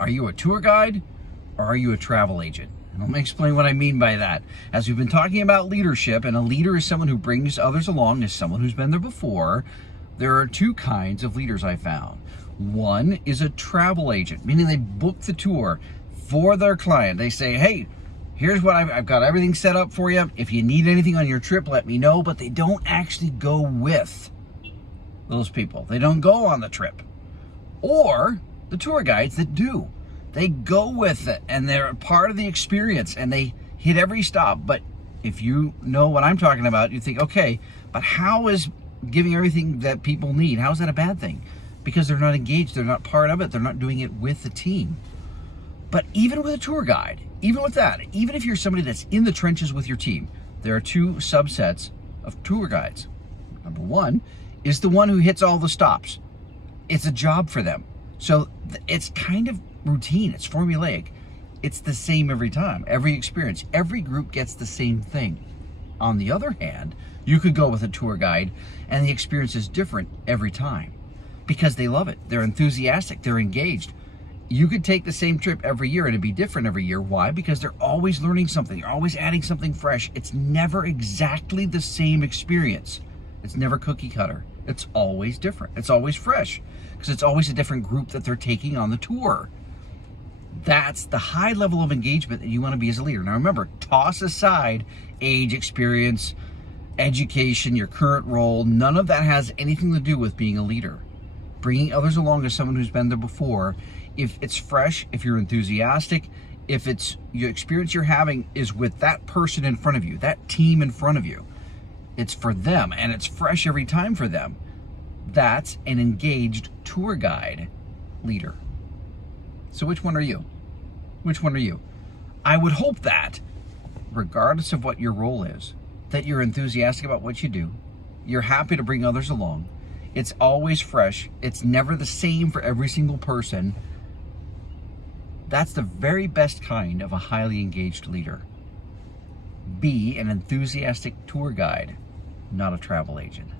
Are you a tour guide or are you a travel agent? And let me explain what I mean by that. As we've been talking about leadership, and a leader is someone who brings others along, is someone who's been there before, there are two kinds of leaders I found. One is a travel agent, meaning they book the tour for their client. They say, hey, here's what I've got everything set up for you. If you need anything on your trip, let me know. But they don't actually go with those people. They don't go on the trip. Or the tour guides that do. They go with it and they're a part of the experience and they hit every stop. But if you know what I'm talking about, you think, okay, but how is giving everything that people need, how is that a bad thing? Because they're not engaged, they're not part of it, they're not doing it with the team. But even with a tour guide, even with that, even if you're somebody that's in the trenches with your team, there are two subsets of tour guides. Number one is the one who hits all the stops. It's a job for them. So it's kind of routine, it's formulaic. It's the same every time, every experience. Every group gets the same thing. On the other hand, you could go with a tour guide and the experience is different every time because they love it. They're enthusiastic, they're engaged. You could take the same trip every year and it'd be different every year. Why? Because they're always learning something. They're always adding something fresh. It's never exactly the same experience. It's never cookie cutter. It's always different. It's always fresh because it's always a different group that they're taking on the tour. That's the high level of engagement that you want to be as a leader. Now remember, toss aside age, experience, education, your current role. None of that has anything to do with being a leader. Bringing others along as someone who's been there before. If it's fresh, if you're enthusiastic, if it's your experience you're having is with that person in front of you, that team in front of you, it's for them and it's fresh every time for them. That's an engaged tour guide leader. So which one are you? Which one are you? I would hope that, regardless of what your role is, that you're enthusiastic about what you do, you're happy to bring others along, it's always fresh, it's never the same for every single person. That's the very best kind of a highly engaged leader. Be an enthusiastic tour guide, not a travel agent.